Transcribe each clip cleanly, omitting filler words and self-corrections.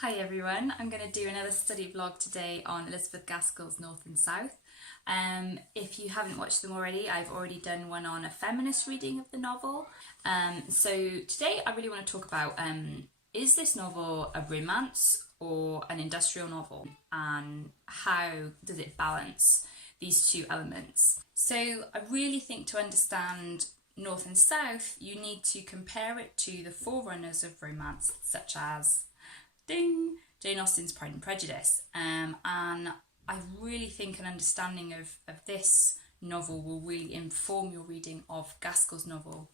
Hi everyone, I'm going to do another study vlog today on Elizabeth Gaskell's North and South. If you haven't watched them already, I've already done one on a feminist reading of the novel. So today I really want to talk about, is this novel a romance or an industrial novel, and how does it balance these two elements? So I really think to understand North and South, you need to compare it to the forerunners of romance, such as Jane Austen's Pride and Prejudice. And I really think an understanding of this novel will really inform your reading of Gaskell's novel.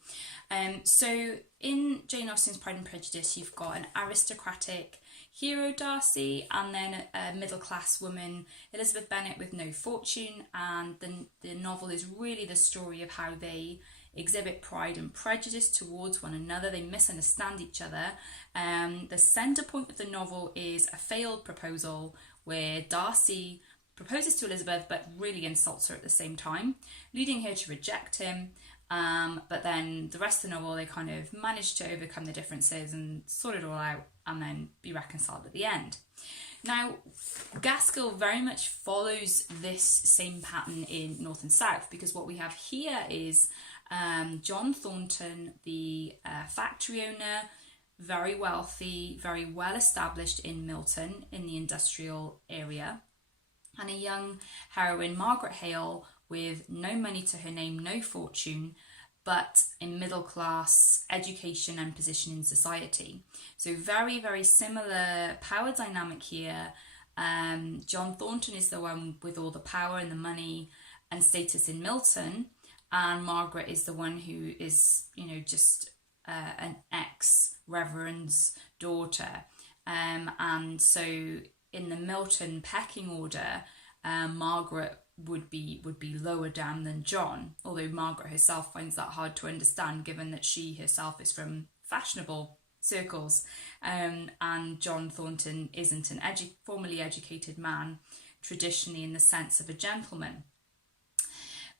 So in Jane Austen's Pride and Prejudice, you've got an aristocratic hero, Darcy, and then a middle-class woman, Elizabeth Bennet, with no fortune. And the novel is really the story of how they exhibit pride and prejudice towards one another. They misunderstand each other. The centre point of the novel is a failed proposal where Darcy proposes to Elizabeth but really insults her at the same time, leading her to reject him. But then the rest of the novel, they kind of manage to overcome the differences and sort it all out and then be reconciled at the end. Now, Gaskell very much follows this same pattern in North and South, because what we have here is John Thornton, the factory owner, very wealthy, very well established in Milton, in the industrial area, and a young heroine, Margaret Hale, with no money to her name, no fortune, but a middle class education and position in society. So very, very similar power dynamic here. John Thornton is the one with all the power and the money and status in Milton, and Margaret is the one who is, just an ex-reverend's daughter. And so in the Milton pecking order, Margaret would be lower down than John, although Margaret herself finds that hard to understand, given that she herself is from fashionable circles, and John Thornton isn't an formally educated man, traditionally in the sense of a gentleman.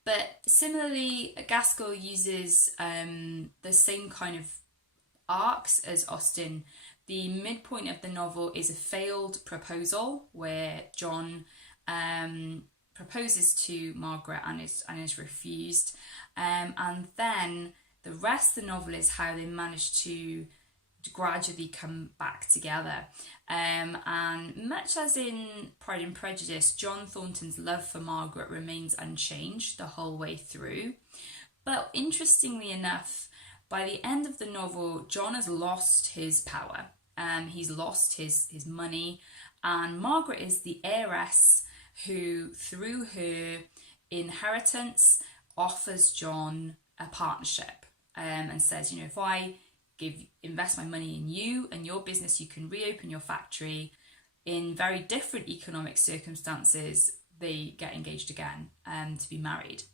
But similarly, Gaskell uses the same kind of arcs as Austen. The midpoint of the novel is a failed proposal where John proposes to Margaret and is refused, and then the rest of the novel is how they manage to gradually come back together. And much as in Pride and Prejudice, John Thornton's love for Margaret remains unchanged the whole way through. But interestingly enough, by the end of the novel, John has lost his power. He's lost his money, and Margaret is the heiress who, through her inheritance, offers John a partnership, and says, if I invest my money in you and your business, you can reopen your factory. In very different economic circumstances, they get engaged again to be married.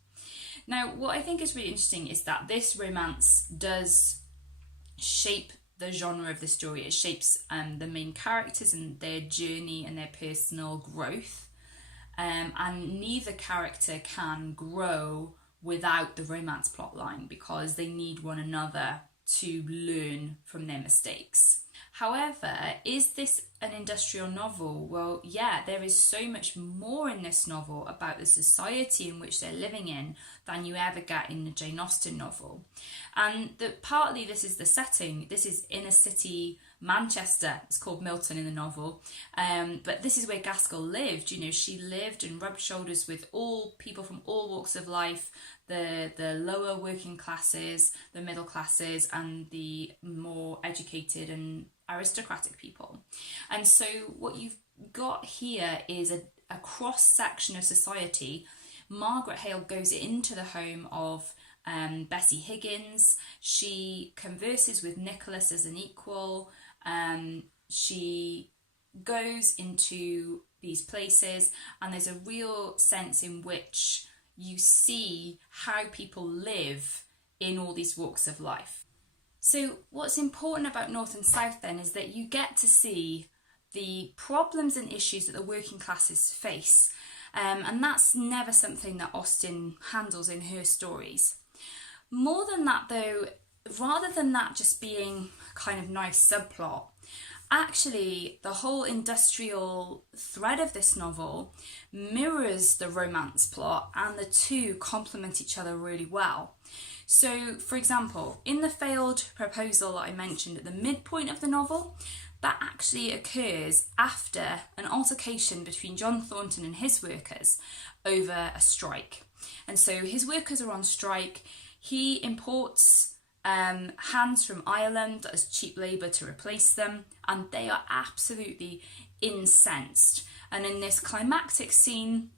Now, what I think is really interesting is that this romance does shape the genre of the story. It shapes the main characters and their journey and their personal growth. And neither character can grow without the romance plotline, because they need one another to learn from their mistakes. However, is this an industrial novel? Well, yeah, there is so much more in this novel about the society in which they're living in than you ever get in the Jane Austen novel. And partly this is the setting. This is inner city Manchester. It's called Milton in the novel. But this is where Gaskell lived. She lived and rubbed shoulders with all people from all walks of life, the lower working classes, the middle classes, and the more educated and aristocratic people. And so what you've got here is a cross-section of society. Margaret Hale goes into the home of Bessie Higgins. She converses with Nicholas as an equal. She goes into these places, and there's a real sense in which you see how people live in all these walks of life. So what's important about North and South then is that you get to see the problems and issues that the working classes face. And that's never something that Austen handles in her stories. More than that though, rather than that just being kind of nice subplot, Actually, the whole industrial thread of this novel mirrors the romance plot, and the two complement each other really well. So, for example, in the failed proposal that I mentioned at the midpoint of the novel, that actually occurs after an altercation between John Thornton and his workers over a strike. And so his workers are on strike. He imports hands from Ireland as cheap labour to replace them, and they are absolutely incensed. And in this climactic scene,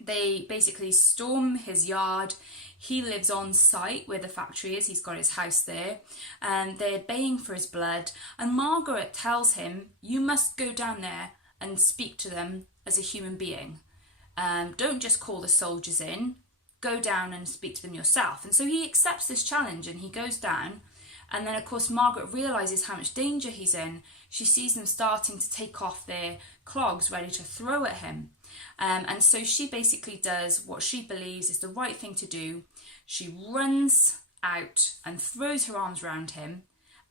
they basically storm his yard. He lives on site where the factory is. He's got his house there. And they're baying for his blood. And Margaret tells him, you must go down there and speak to them as a human being. Don't just call the soldiers in. Go down and speak to them yourself. And so he accepts this challenge and he goes down. And then, of course, Margaret realises how much danger he's in. She sees them starting to take off their clogs, ready to throw at him. And so she basically does what she believes is the right thing to do. She runs out and throws her arms around him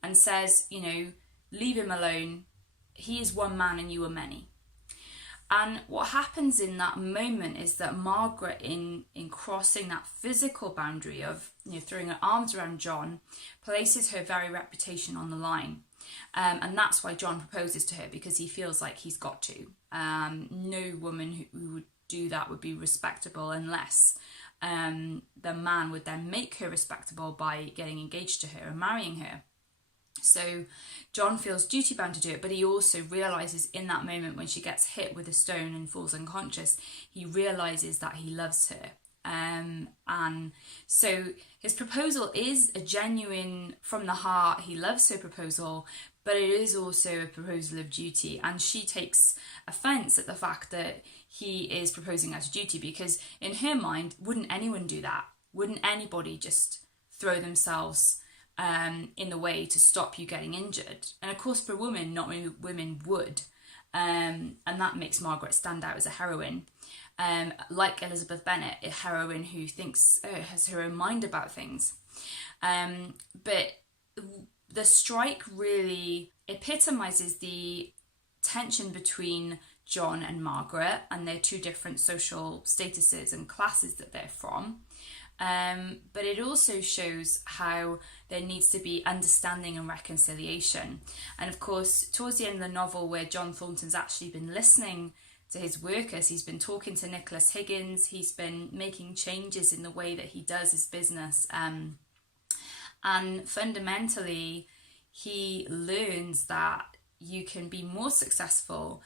and says, leave him alone. He is one man and you are many. And what happens in that moment is that Margaret, in crossing that physical boundary of throwing her arms around John, places her very reputation on the line. And that's why John proposes to her, because he feels like he's got to. No woman who would do that would be respectable unless the man would then make her respectable by getting engaged to her and marrying her. So John feels duty bound to do it, but he also realises in that moment when she gets hit with a stone and falls unconscious, he realises that he loves her. And so his proposal is a genuine, from the heart, he loves her proposal, but it is also a proposal of duty. And she takes offence at the fact that he is proposing out of duty, because in her mind, wouldn't anyone do that? Wouldn't anybody just throw themselves in the way to stop you getting injured? And of course, for women, not many women would. And that makes Margaret stand out as a heroine. Like Elizabeth Bennet, a heroine who thinks, has her own mind about things. But the strike really epitomises the tension between John and Margaret and their two different social statuses and classes that they're from. But it also shows how there needs to be understanding and reconciliation. And of course, towards the end of the novel, where John Thornton's actually been listening to his workers, he's been talking to Nicholas Higgins, he's been making changes in the way that he does his business. And fundamentally, he learns that you can be more successful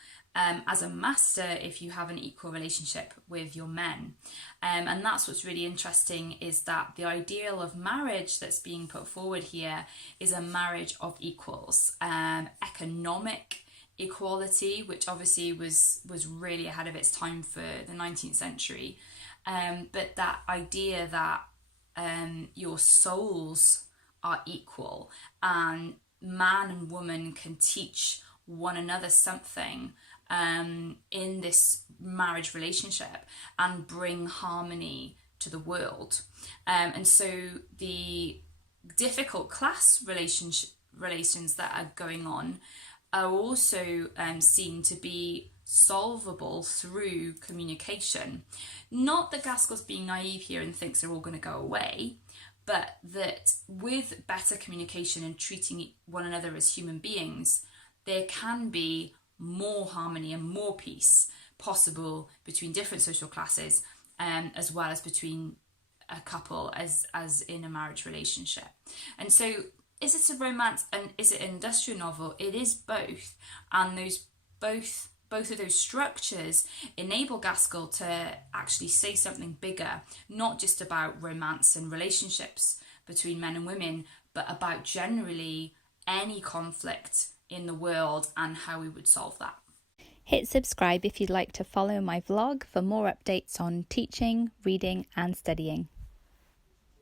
as a master if you have an equal relationship with your men. And that's what's really interesting, is that the ideal of marriage that's being put forward here is a marriage of equals. Economic equality, which obviously was really ahead of its time for the 19th century. But that idea that your souls are equal and man and woman can teach one another something in this marriage relationship and bring harmony to the world. And so the difficult class relations that are going on are also seen to be solvable through communication. Not that Gaskell's being naive here and thinks they're all going to go away, but that with better communication and treating one another as human beings, there can be more harmony and more peace possible between different social classes, as well as between a couple as in a marriage relationship. And so, is it a romance and is it an industrial novel? It is both, and those both of those structures enable Gaskell to actually say something bigger, not just about romance and relationships between men and women, but about generally any conflict in the world and how we would solve that. Hit subscribe if you'd like to follow my vlog for more updates on teaching, reading and studying.